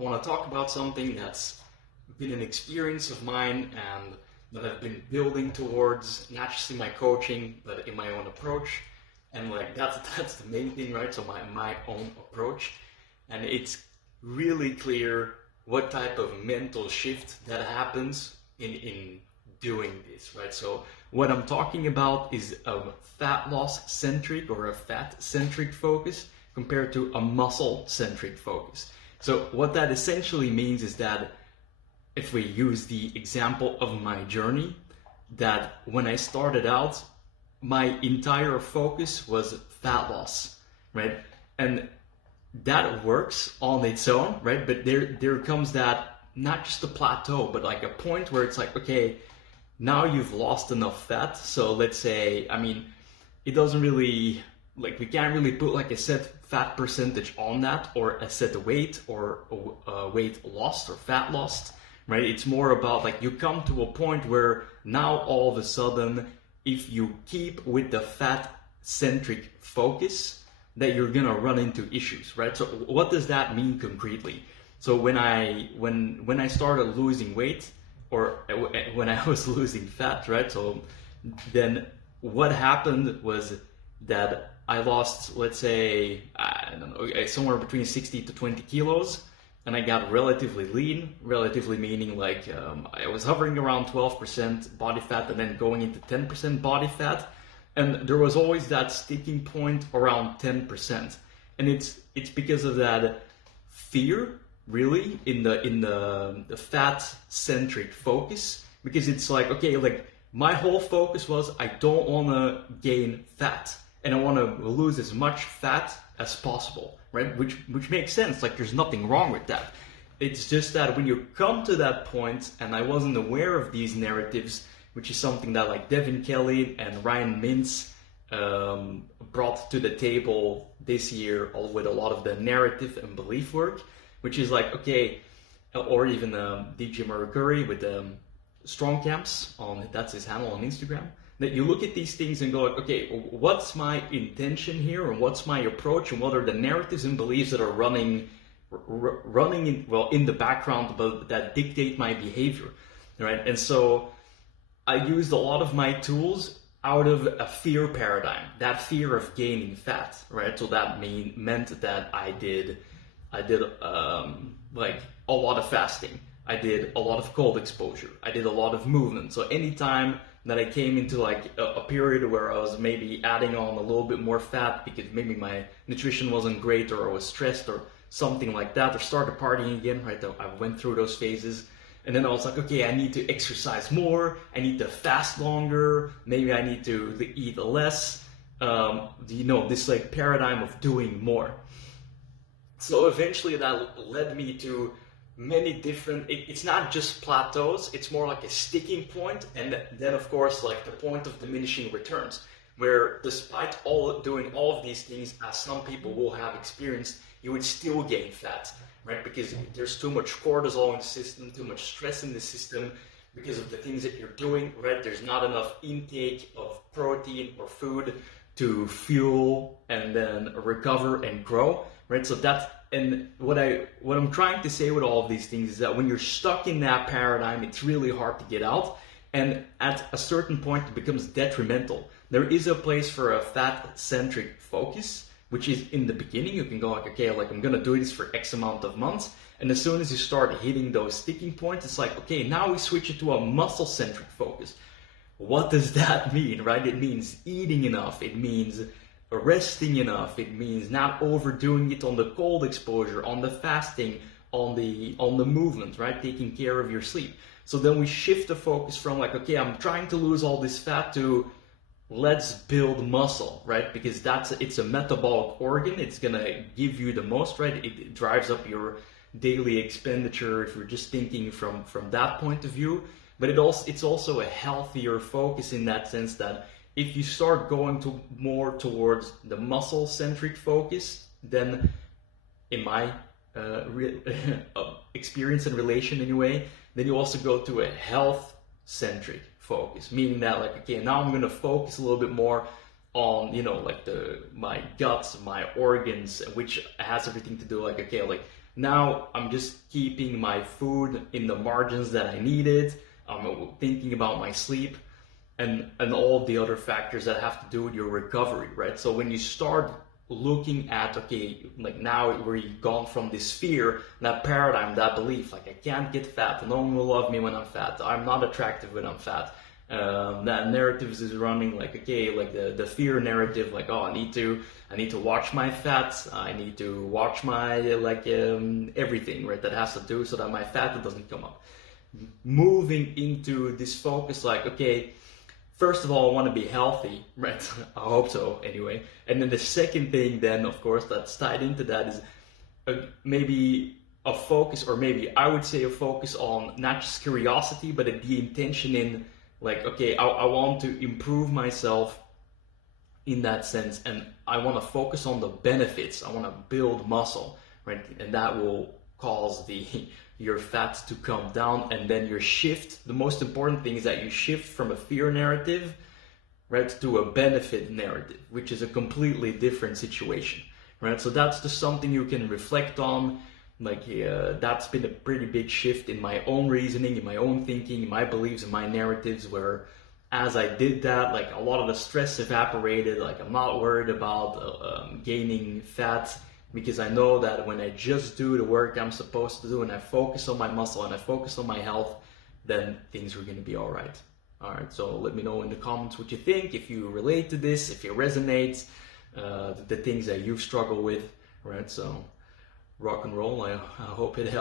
I want to talk about something that's been an experience of mine and that I've been building towards, not just in my coaching, but in my own approach. And like that's the main thing, right? So my own approach. And it's really clear what type of mental shift that happens in doing this, right? So what I'm talking about is a fat loss centric or a fat centric focus compared to a muscle centric focus. So what that essentially means is that if we use the example of my journey, that when I started out, my entire focus was fat loss, right? And that works on its own, right? But there comes that, not just a plateau, but like a point where it's like, okay, now you've lost enough fat. So let's say, I mean, it doesn't really, like we can't really put like a set fat percentage on that or a set weight or weight lost or fat lost, right? It's more about like you come to a point where now all of a sudden, if you keep with the fat centric focus, that you're gonna run into issues, right? So what does that mean concretely? So when I started losing weight, or when I was losing fat, right? So then what happened was that I lost, let's say, I don't know, somewhere between 60 to 20 kilos, and I got relatively lean, relatively meaning like I was hovering around 12% body fat and then going into 10% body fat. And there was always that sticking point around 10%. And it's because of that fear, really, in the fat centric focus, because it's like, okay, like my whole focus was I don't want to gain fat and I want to lose as much fat as possible, right? Which makes sense. Like there's nothing wrong with that. It's just that when you come to that point, and I wasn't aware of these narratives, which is something that like Devin Kelly and Ryan Mintz brought to the table this year, all with a lot of the narrative and belief work, which is like, okay, or even DJ Murray with Strong Camps, that's his handle on Instagram, that you look at these things and go like, okay, what's my intention here and what's my approach and what are the narratives and beliefs that are running in the background, but that dictate my behavior, right? And so I used a lot of my tools out of a fear paradigm, that fear of gaining fat, right? So that meant that I did like a lot of fasting. I did a lot of cold exposure. I did a lot of movement. So anytime that I came into like a period where I was maybe adding on a little bit more fat because maybe my nutrition wasn't great or I was stressed or something like that, or started partying again, right? I went through those phases. And then I was like, okay, I need to exercise more. I need to fast longer. Maybe I need to eat less. This like paradigm of doing more. So eventually that led me to many different, it's not just plateaus, it's more like a sticking point, and then of course like the point of diminishing returns, where despite doing all of these things, as some people will have experienced, you would still gain fat, right? Because there's too much cortisol in the system, too much stress in the system because of the things that you're doing, right? There's not enough intake of protein or food to fuel and then recover and grow, right? So that's, and what I'm trying to say with all of these things is that when you're stuck in that paradigm, it's really hard to get out. And at a certain point, it becomes detrimental. There is a place for a fat-centric focus, which is in the beginning. You can go like, okay, like I'm gonna do this for X amount of months. And as soon as you start hitting those sticking points, it's like, okay, now we switch it to a muscle-centric focus. What does that mean, right? It means eating enough. It means resting enough. It means not overdoing it on the cold exposure, on the fasting, on the movement, right? Taking care of your sleep. So then we shift the focus from like, okay, I'm trying to lose all this fat to let's build muscle, right? Because it's a metabolic organ. It's gonna give you the most, right? It drives up your daily expenditure if you're just thinking from that point of view. But it's also a healthier focus in that sense that if you start going more towards the muscle-centric focus, then in my experience and relation anyway, then you also go to a health-centric focus, meaning that like, okay, now I'm going to focus a little bit more on, like my guts, my organs, which has everything to do like, okay, like Now I'm just keeping my food in the margins that I needed. I'm thinking about my sleep and all the other factors that have to do with your recovery, right? So when you start looking at, okay, like now where you've gone from this fear, that paradigm, that belief, like I can't get fat, no one will love me when I'm fat, I'm not attractive when I'm fat, that narrative is running, like, okay, like the fear narrative, like, oh, I need to watch my fat, I need to watch my everything, right, that has to do so that my fat doesn't come up. Moving into this focus, like, okay, first of all, I want to be healthy, right? I hope so, anyway. And then the second thing, then, of course, that's tied into that is maybe a focus, or maybe I would say a focus on not just curiosity, but the intention in, like, okay, I want to improve myself in that sense, and I want to focus on the benefits. I want to build muscle, right? And that will cause your fat to come down, and then your shift. The most important thing is that you shift from a fear narrative, right, to a benefit narrative, which is a completely different situation, right? So that's just something you can reflect on. Like, that's been a pretty big shift in my own reasoning, in my own thinking, in my beliefs, in my narratives, where as I did that, like, a lot of the stress evaporated. Like, I'm not worried about gaining fat, because I know that when I just do the work I'm supposed to do and I focus on my muscle and I focus on my health, then things are going to be all right. All right, so let me know in the comments what you think, if you relate to this, if it resonates, the things that you've struggled with, right? So rock and roll, I hope it helps.